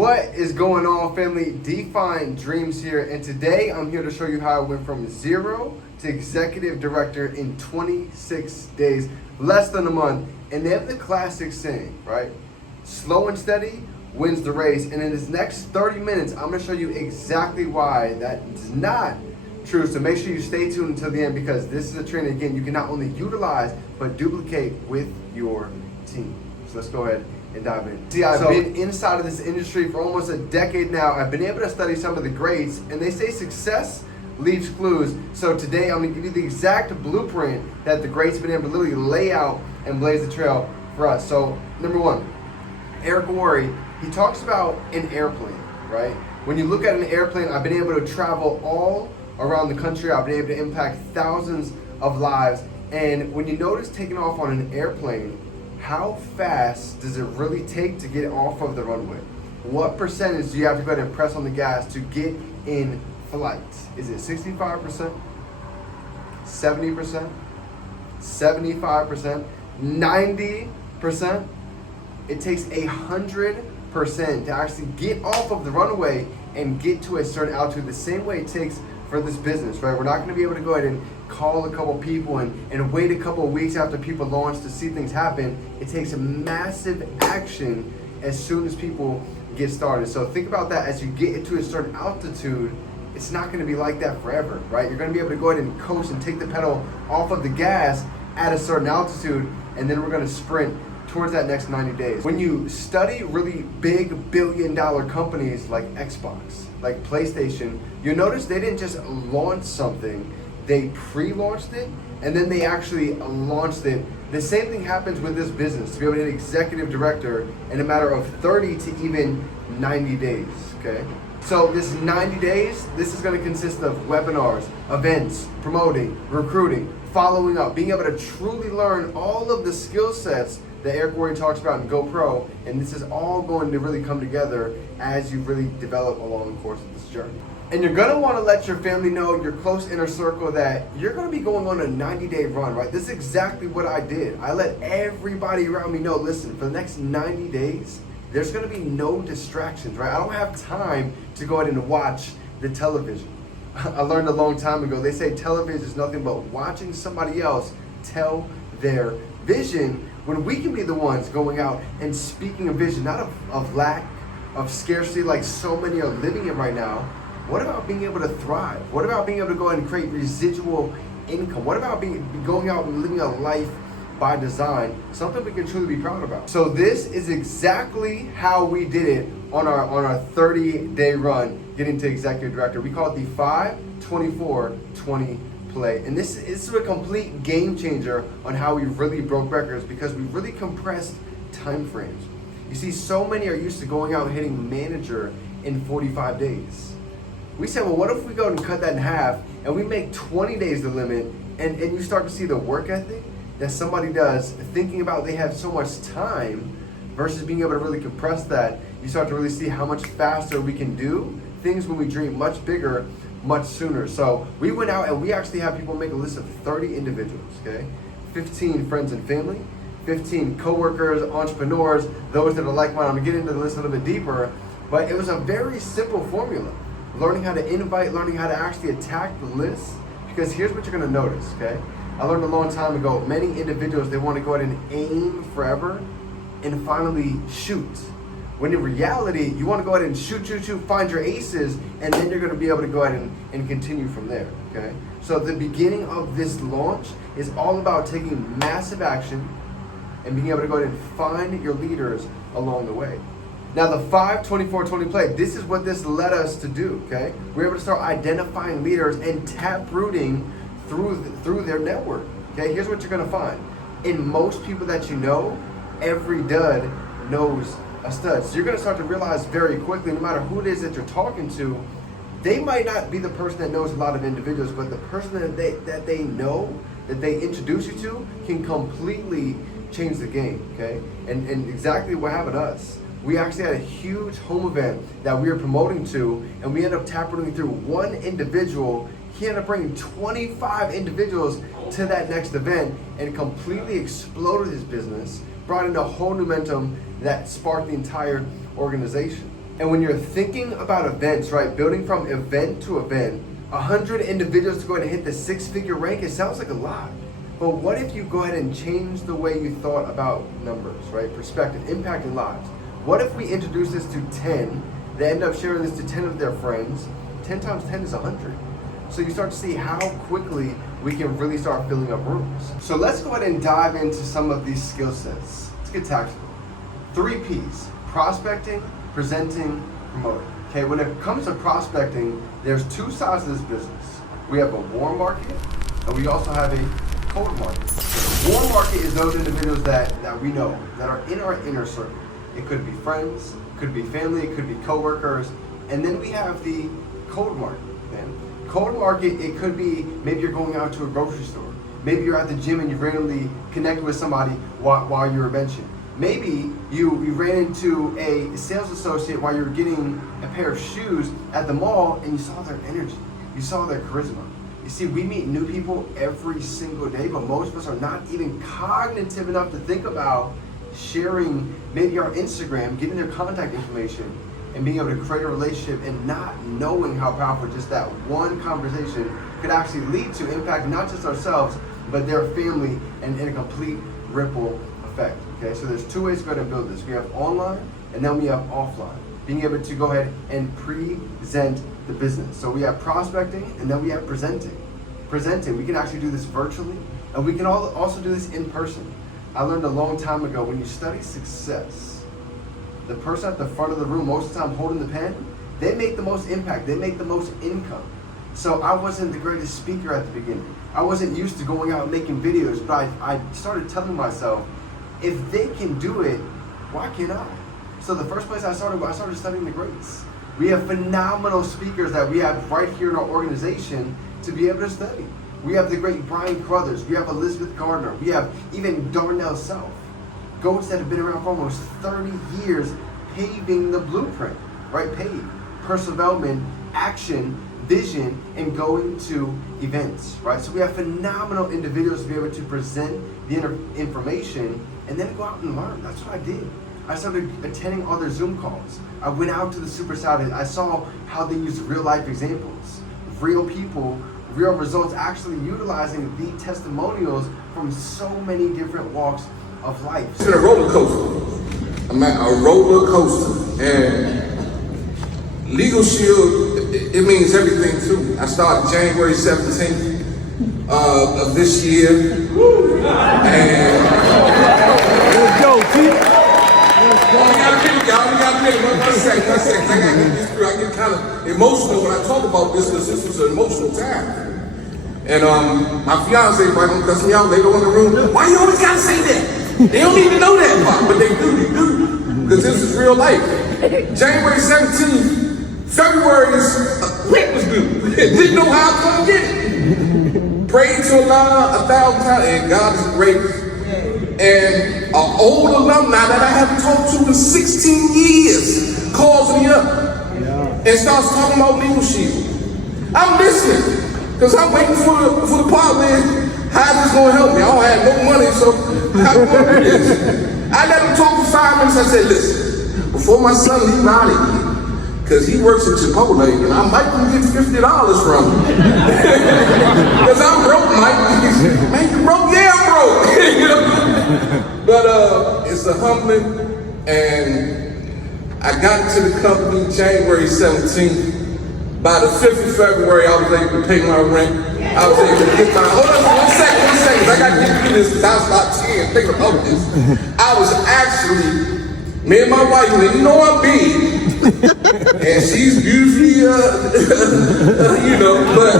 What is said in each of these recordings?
What is going on, family? Define Dreams here, and today I'm here to show you how I went from 0 to executive director in 26 days, less than a month. And they have the classic saying, right? Slow and steady wins the race. And in this next 30 minutes, I'm gonna show you exactly why that is not true. So make sure you stay tuned until the end, because this is a training, again, you can not only utilize, but duplicate with your team. So let's go ahead and dive in. See, I've been inside of this industry for almost a decade now. I've been able to study some of the greats, and they say success leaves clues. So today I'm gonna give you the exact blueprint that the greats have been able to literally lay out and blaze the trail for us. So number one, Eric Worre, he talks about an airplane, right? When you look at an airplane, I've been able to travel all around the country. I've been able to impact thousands of lives. And when you notice taking off on an airplane, how fast does it really take to get off of the runway? What percentage do you have to go ahead and press on the gas to get in flight? Is it 65%, 70%, 75%, 90%? It takes 100% to actually get off of the runway and get to a certain altitude, the same way it takes for this business, right? We're not going to be able to go ahead and call a couple people and wait a couple of weeks after people launch to see things happen. It takes a massive action as soon as people get started. So think about that. As you get into a certain altitude, it's not going to be like that forever, right? You're going to be able to go ahead and coast and take the pedal off of the gas at a certain altitude, and then we're going to sprint towards that next 90 days. When you study really big billion-dollar companies like Xbox, like PlayStation, you notice they didn't just launch something, they pre-launched it, and then they actually launched it. The same thing happens with this business, to be able to hit executive director in a matter of 30 to even 90 days, okay? So this 90 days, this is gonna consist of webinars, events, promoting, recruiting, following up, being able to truly learn all of the skill sets that Eric Worre talks about in GoPro, and this is all going to really come together as you really develop along the course of this journey. And you're gonna wanna let your family know, your close inner circle, that you're gonna be going on a 90-day run, right? This is exactly what I did. I let everybody around me know, listen, for the next 90 days, there's gonna be no distractions, right? I don't have time to go ahead and watch the television. I learned a long time ago, they say television is nothing but watching somebody else tell their vision, when we can be the ones going out and speaking a vision, not of lack, of scarcity like so many are living in right now. What about being able to thrive? What about being able to go ahead and create residual income? What about going out and living a life by design, something we can truly be proud about? So this is exactly how we did it on our 30-day run getting to executive director. We call it the 5-24-20 play. And this is a complete game changer on how we really broke records, because we really compressed time frames. You see, so many are used to going out and hitting manager in 45 days. We said, well, what if we go and cut that in half and we make 20 days the limit, and you start to see the work ethic that somebody does, thinking about they have so much time versus being able to really compress that. You start to really see how much faster we can do things when we dream much bigger, much sooner. So we went out and we actually have people make a list of 30 individuals, okay? 15 friends and family, 15 coworkers, entrepreneurs, those that are like-minded. I'm gonna get into the list a little bit deeper, but it was a very simple formula. Learning how to invite, learning how to actually attack the list, because here's what you're gonna notice, okay? I learned a long time ago, many individuals, they wanna go ahead and aim forever and finally shoot. When in reality, you want to go ahead and shoot, find your aces, and then you're going to be able to go ahead and continue from there, okay? So the beginning of this launch is all about taking massive action and being able to go ahead and find your leaders along the way. Now the 5-24-20 play, this is what this led us to do, okay? We're able to start identifying leaders and tap rooting through their network, okay? Here's what you're going to find. In most people that you know, every dud knows a stud. So you're going to start to realize very quickly, no matter who it is that you're talking to, they might not be the person that knows a lot of individuals, but the person that they know, that they introduce you to, can completely change the game, okay? And exactly what happened to us. We actually had a huge home event that we were promoting to, and we ended up tapping through one individual. He ended up bringing 25 individuals to that next event and completely exploded his business, brought in a whole new momentum that sparked the entire organization. And when you're thinking about events, right, building from event to event, 100 individuals to go ahead and hit the 6-figure rank, it sounds like a lot. But what if you go ahead and change the way you thought about numbers, right? Perspective, impacting lives. What if we introduce this to 10, they end up sharing this to 10 of their friends? 10 times 10 is 100. So you start to see how quickly we can really start filling up rooms. So let's go ahead and dive into some of these skill sets. Let's get tactical. 3 P's, prospecting, presenting, promoting. Okay, when it comes to prospecting, there's 2 sides of this business. We have a warm market, and we also have a cold market. The warm market is those individuals that we know, that are in our inner circle. It could be friends, could be family, it could be coworkers, and then we have the cold market. Man. Cold market, it could be maybe you're going out to a grocery store. Maybe you're at the gym and you randomly connect with somebody while you're benching. Maybe you ran into a sales associate while you were getting a pair of shoes at the mall and you saw their energy, you saw their charisma. You see, we meet new people every single day, but most of us are not even cognitive enough to think about sharing maybe our Instagram, getting their contact information, and being able to create a relationship and not knowing how powerful just that one conversation could actually lead to impact not just ourselves, but their family and in a complete ripple effect. Okay, so there's 2 ways to go ahead and build this. We have online and then we have offline. Being able to go ahead and present the business. So we have prospecting and then we have presenting. Presenting, we can actually do this virtually and we can also do this in person. I learned a long time ago, when you study success, the person at the front of the room, most of the time holding the pen, they make the most impact, they make the most income. So I wasn't the greatest speaker at the beginning. I wasn't used to going out and making videos, but I started telling myself, if they can do it, why can't I? So the first place I started studying the greats. We have phenomenal speakers that we have right here in our organization to be able to study. We have the great Brian Crothers, we have Elizabeth Gardner, we have even Darnell Self. Goats that have been around for almost 30 years paving the blueprint, right? Pave, personal development, action, vision, and going to events, right? So we have phenomenal individuals to be able to present the information and then go out and learn. That's what I did. I started attending all their Zoom calls. I went out to the super site. I saw how they use real life examples, real people, real results, actually utilizing the testimonials from so many different walks of life. It's been a roller coaster. I'm at a roller coaster, and Legal Shield, it means everything too. I started January 17th of this year, and let's go, T. One second. I gotta get this through. I get kind of emotional when I talk about this because this was an emotional time. And my fiance probably gonna cuss me out later in the room. Why you always gotta say that? They don't need to know that part, but they do. Because this is real life. January 17th, February's rent was due. Didn't know how I was gonna get it. Prayed to Allah 1,000 times, and God is great. And an old alumni that I haven't talked to in 16 years calls me up and starts talking about Legal Shield. I'm listening, because I'm waiting for the part where how this gonna help me. I don't have no money, so how am I gonna do this? I let him talk for 5 minutes. I said, listen, before my son leave out of here, because he works at Chipotle, and I might can get $50 from him. Because I'm broke, Mike. Man, you broke? Yeah, I'm broke. You know? But it's a humbling, and I got into the company January 17th. By the 5th of February, I was able to pay my rent. I was able to get my, hold on one second. I got to get through this because I was about 10 thinking about this. I was actually, me and my wife, and you know I'm big, and she's usually, you know, but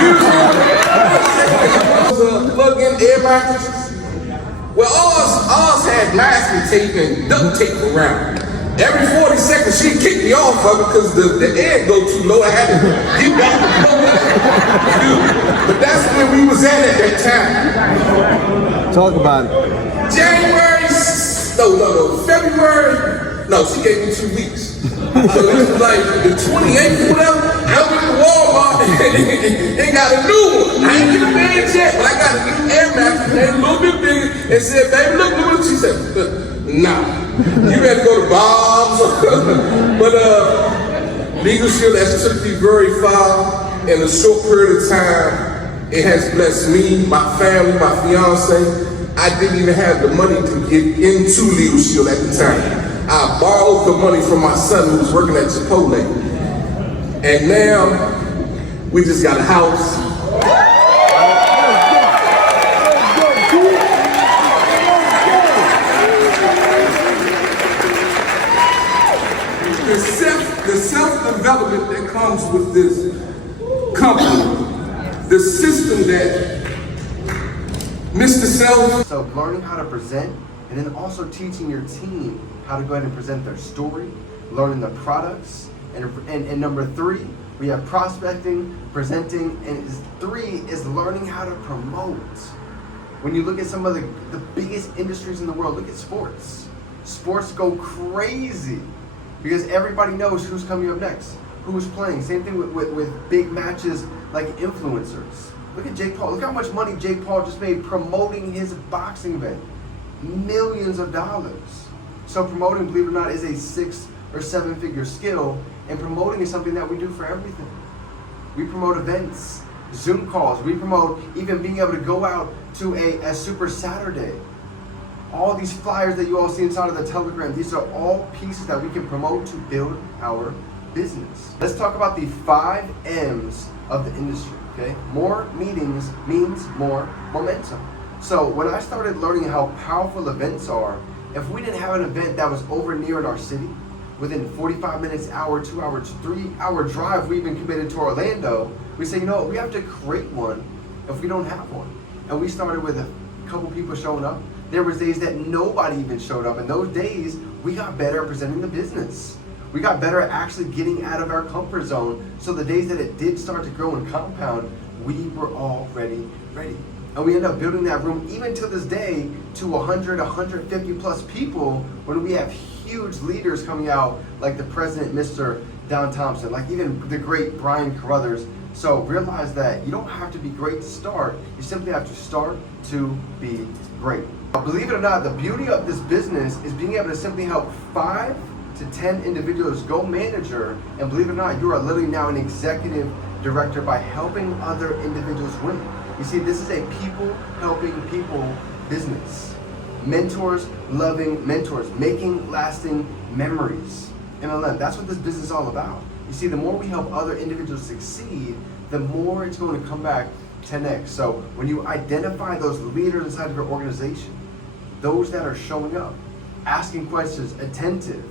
usually, I was plug-in air mattresses. Well, ours had masking tape and duct tape around. Every 40 seconds, she'd kick me off of it because the air go too low. I had to get back But that's where we was at that time. Talk about it. February. No, she gave me 2 weeks. So it was like the 28th or whatever. I went to Walmart and got a new one. I ain't get a bad yet, but I got a new air mattress, a little bit bigger, and said, baby, look. She said, nah. You had to go to Bob's. But leadership has took me very far in a short period of time. It has blessed me, my family, my fiance. I didn't even have the money to get into leadership at the time. I borrowed the money from my son who was working at Chipotle. And now, we just got a house. The self-development that comes with this company, the system that Mr. Self. So learning how to present, and then also teaching your team how to go ahead and present their story, learning the products, and number 3, we have prospecting, presenting, and 3 is learning how to promote. When you look at some of the biggest industries in the world, look at sports. Sports go crazy because everybody knows who's coming up next, who's playing. Same thing with big matches like influencers. Look at Jake Paul. Look how much money Jake Paul just made promoting his boxing event. Millions of dollars. So promoting, believe it or not, is a 6 or 7 figure skill, and promoting is something that we do for everything. We promote events, Zoom calls. We promote even being able to go out to a Super Saturday. All these flyers that you all see inside of the Telegram, these are all pieces that we can promote to build our business. Let's talk about the 5 M's of the industry, okay? More meetings means more momentum. So when I started learning how powerful events are, if we didn't have an event that was over near in our city, within 45 minutes, hour, 2 hours, 3-hour drive, we even committed to Orlando, we say, you know what, we have to create one if we don't have one. And we started with a couple people showing up. There was days that nobody even showed up. And those days, we got better at presenting the business. We got better at actually getting out of our comfort zone. So the days that it did start to grow and compound, we were already ready. And we end up building that room, even to this day, to 100, 150 plus people, when we have huge leaders coming out, like the president, Mr. Don Thompson, like even the great Brian Carruthers. So realize that you don't have to be great to start. You simply have to start to be great. Believe it or not, the beauty of this business is being able to simply help 5 to 10 individuals go manager, and believe it or not, you are literally now an executive director by helping other individuals win. You see, this is a people helping people business. Mentors loving mentors, making lasting memories. MLM, that's what this business is all about. You see, the more we help other individuals succeed, the more it's going to come back 10x. So when you identify those leaders inside of your organization, those that are showing up, asking questions, attentive,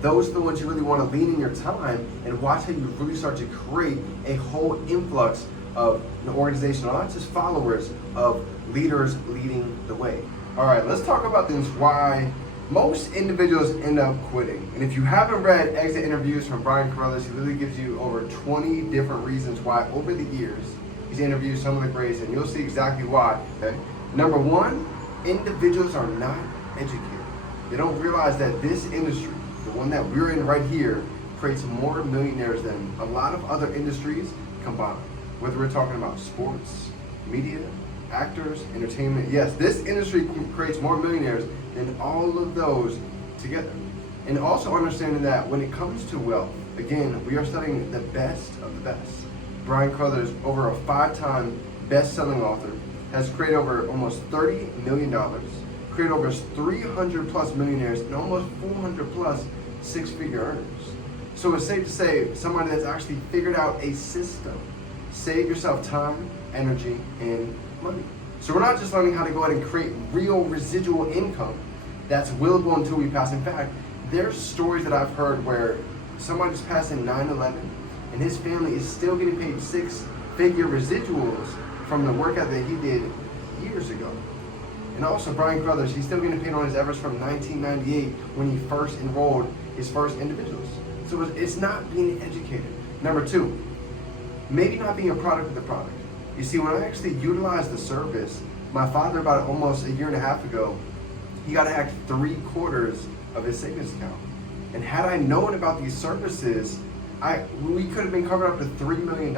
those are the ones you really want to lean in your time and watch how you really start to create a whole influx of an organization, not just followers, of leaders leading the way. All right, let's talk about things why most individuals end up quitting. And if you haven't read Exit Interviews from Brian Carruthers, he literally gives you over 20 different reasons why over the years he's interviewed some of the greats, and you'll see exactly why. Okay? Number 1, individuals are not educated. They don't realize that this industry, the one that we're in right here, creates more millionaires than a lot of other industries combined. Whether we're talking about sports, media, actors, entertainment, yes, this industry creates more millionaires than all of those together. And also understanding that when it comes to wealth, again, we are studying the best of the best. Brian Carruthers, over a 5-time best-selling author, has created over almost $30 million, created over 300 plus millionaires, and almost 400 plus 6-figure earners. So it's safe to say somebody that's actually figured out a system. Save yourself time, energy, and money. So we're not just learning how to go ahead and create real residual income that's willable until we pass. In fact, there's stories that I've heard where someone just passed in 9/11 and his family is still getting paid 6-figure residuals from the workout that he did years ago. And also Brian Carruthers, he's still getting paid on his efforts from 1998 when he first enrolled his first individuals. So it's not being educated. Number 2, maybe not being a product of the product. You see, when I actually utilized the service, my father about almost a year and a half ago, he got hacked 3/4 of his savings account. And had I known about these services, we could have been covered up to $3 million.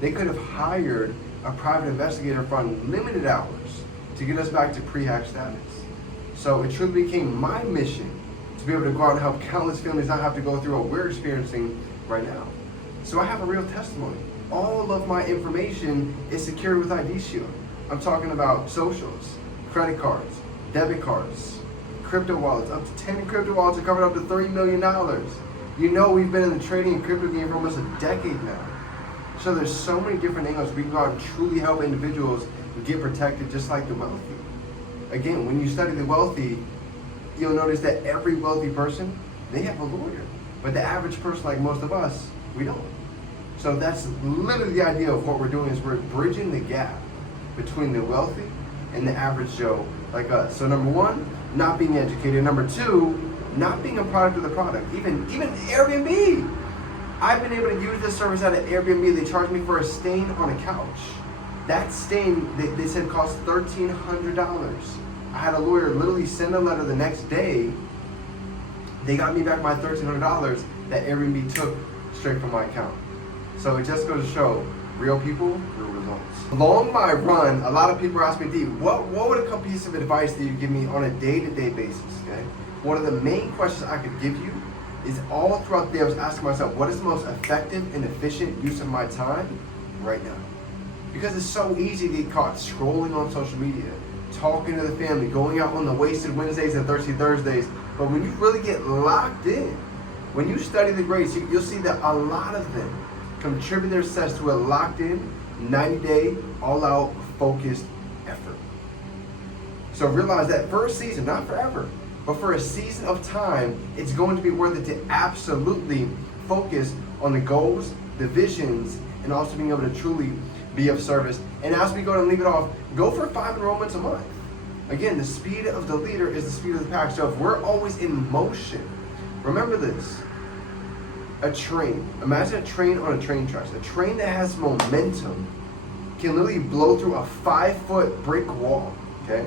They could have hired a private investigator for unlimited hours to get us back to pre-hack status. So it truly became my mission to be able to go out and help countless families not have to go through what we're experiencing right now. So I have a real testimony. All of my information is secured with ID Shield. I'm talking about socials, credit cards, debit cards, crypto wallets. Up to 10 crypto wallets are covered up to $30 million. You know, we've been in the trading and crypto game for almost a decade now. So there's so many different angles we can go out and truly help individuals get protected just like the wealthy. Again, when you study the wealthy, you'll notice that every wealthy person, they have a lawyer. But the average person, like most of us, we don't. So that's literally the idea of what we're doing, is we're bridging the gap between the wealthy and the average Joe like us. So number one, not being educated. Number two, not being a product of the product. Even Airbnb. I've been able to use this service out at Airbnb. They charged me for a stain on a couch. That stain, they said, cost $1,300. I had a lawyer literally send a letter the next day. They got me back my $1,300 that Airbnb took straight from my account. So it just goes to show, real people, real results. Along my run, a lot of people ask me, D, what would a piece of advice that you give me on a day-to-day basis? Okay? One of the main questions I could give you is, all throughout the day I was asking myself, what is the most effective and efficient use of my time right now? Because it's so easy to get caught scrolling on social media, talking to the family, going out on the wasted Wednesdays and thirsty Thursdays. But when you really get locked in, when you study the greats, you'll see that a lot of them contribute their success to a locked in, 90-day, all-out, focused effort. So realize that for a season, not forever, but for a season of time, it's going to be worth it to absolutely focus on the goals, the visions, and also being able to truly be of service. And as we go and leave it off, go for 5 enrollments a month. Again, the speed of the leader is the speed of the pack. So if we're always in motion, remember this. A train, imagine a train on a train tracks. A train that has momentum can literally blow through a 5-foot brick wall, okay?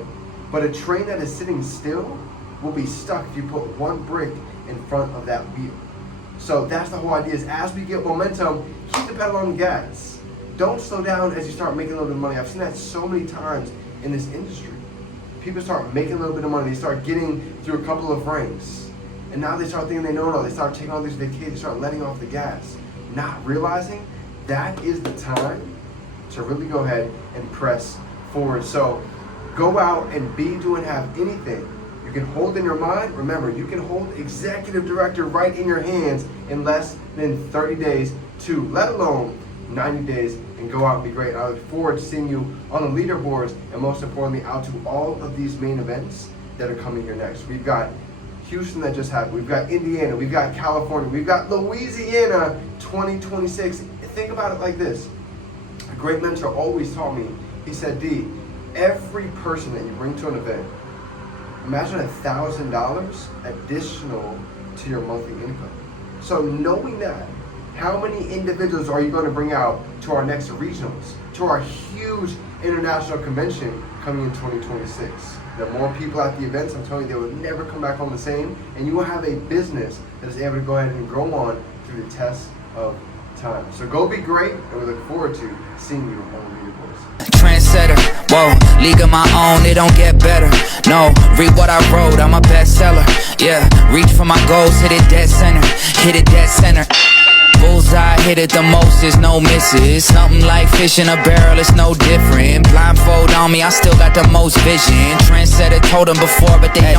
But a train that is sitting still will be stuck if you put one brick in front of that wheel. So that's the whole idea, is as we get momentum, keep the pedal on the gas. Don't slow down as you start making a little bit of money. I've seen that so many times in this industry. People start making a little bit of money. They start getting through a couple of ranks. And now they start thinking they know it all. They start taking all these vacations, they start letting off the gas. Not realizing that is the time to really go ahead and press forward. So go out and be, do, and have anything you can hold in your mind. Remember, you can hold executive director right in your hands in less than 30 days to, let alone 90 days, and go out and be great. I look forward to seeing you on the leaderboards, and most importantly, out to all of these main events that are coming here next. We've got Houston that just happened. We've got Indiana. We've got California. We've got Louisiana 2026. Think about it like this. A great mentor always taught me, he said, D, every person that you bring to an event, imagine $1,000 additional to your monthly income. So knowing that, how many individuals are you going to bring out to our next regionals, to our huge international convention coming in 2026? The more people at the events, I'm telling you, they will never come back home the same, and you will have a business that is able to go ahead and grow on through the test of time. So go be great, and we look forward to seeing you on the leaderboards. Trendsetter, whoa, league of my own, it don't get better. No, read what I wrote, I'm a bestseller. Yeah, reach for my goals, hit it dead center, hit it dead center. Bullseye, hit it the most, there's no misses. Something like fish in a barrel, it's no different. Blindfold on me, I still got the most vision. Trendsetter told them before, but they don't